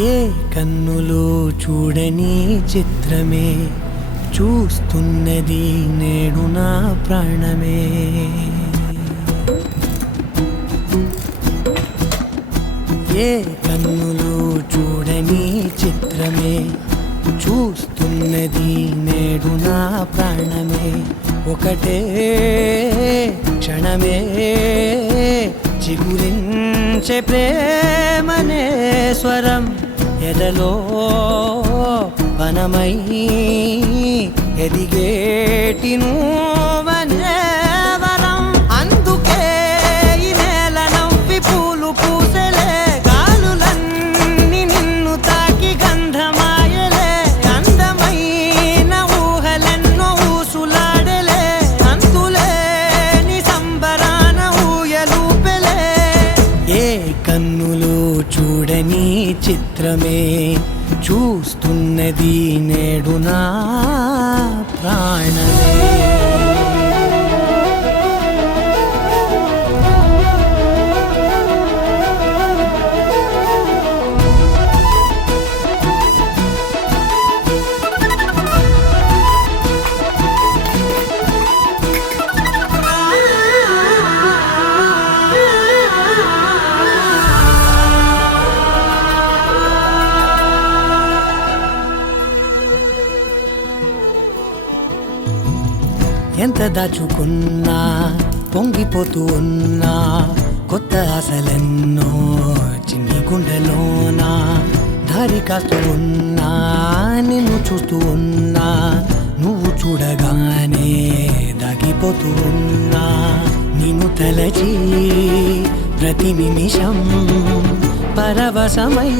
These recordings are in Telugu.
ఏ కన్నులు చూడని చిత్రమే చూస్తున్నది నేడు నా ప్రాణమే. ఏ కన్నులు చూడని చిత్రమే చూస్తున్నది నేడు నా ప్రాణమే. ఒకటే క్షణమే చిగురించే ప్రేమనే స్వరం ఎదలో వనమై ఎదిగేటి నువ్వనే వరం. అందుకే ఈ నేల నవ్వి పూలు పూసెలే, గాలులన్నీ నిన్ను తాకి గంధమాయలే. అందమైన ఊహలెన్నో ఊసులాడలే, అంతులేని సంబరాన ఊయలూపెలే. ఏ కన్నులు చూడని చిత్రమే చూస్తున్నది నేడు నా ప్రాణమే. ఎంత దాచుకున్నా పొంగిపోతూ ఉన్నా, కొత్త ఆశలెన్నో చిన్ని గుండెలోనా. దారి కాస్తూ ఉన్నా, నిన్ను చూస్తూ ఉన్నా, నువ్వు చూడగానే దాగిపోతూ ఉన్నా. నిన్ను తలచి ప్రతి నిమిషం పరవశమై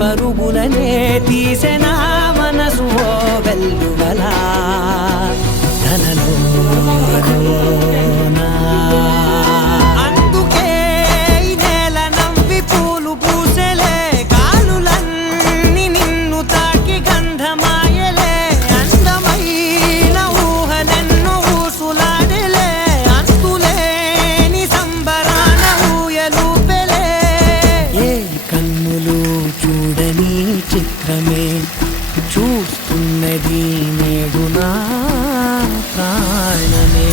పరుగులనే తీసెనా మనసు ఓ వెల్లువలా. అందుకే ఈ నేల నవ్వి పూలు పూసెలే, గాలులన్నీ నిన్ను తాకి గంధమాయలే. అందమైన ఊహలెన్నో ఊసులాడలే, అంతులేని సంబరాన ఊయలూపెలే. ఏ కన్నులు చూడని చిత్రమే చూస్తున్నది నేడు నా ప్రాణమే.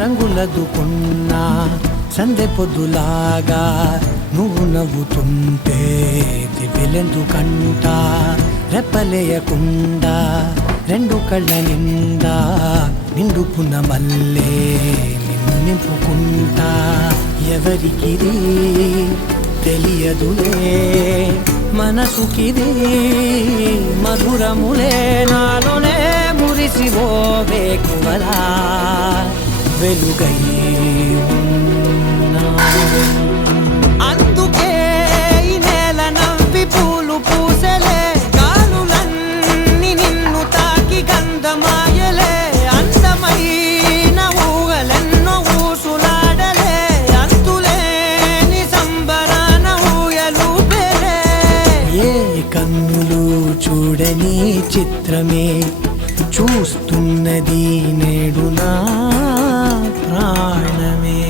రంగులదుకున్నా సందె పొద్దులాగా నువ్వు నవ్వుతుంటే దివ్యలెందుకంట. రెప్పలేయకుండా రెండు కళ్ళ నిండా నిండుకున్న మల్లే నిన్ను నింపుకుంటా. ఎవరికిది తెలియదులే మనసుకిది మధురములే, నాలోనే మురిసివో వేకువలా వెలుగై ఉన్నా. అందుకే ఈ నేల నవ్వి పూలు పూసెలే, గాలులన్నీ నిన్ను తాకి గంధమాయలే. అందమైన ఊహలెన్నో ఊసులాడలే, అంతులేని సంబరాన ఊయలూపెలే. ఏ కన్నులు చూడని చిత్రమే చూస్తున్నది నేడు నా ప్రాణమే.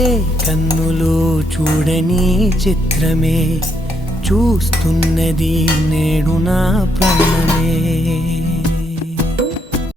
ఏ కన్నులు చూడని చిత్రమే చూస్తున్నది నేడు నా ప్రాణమే.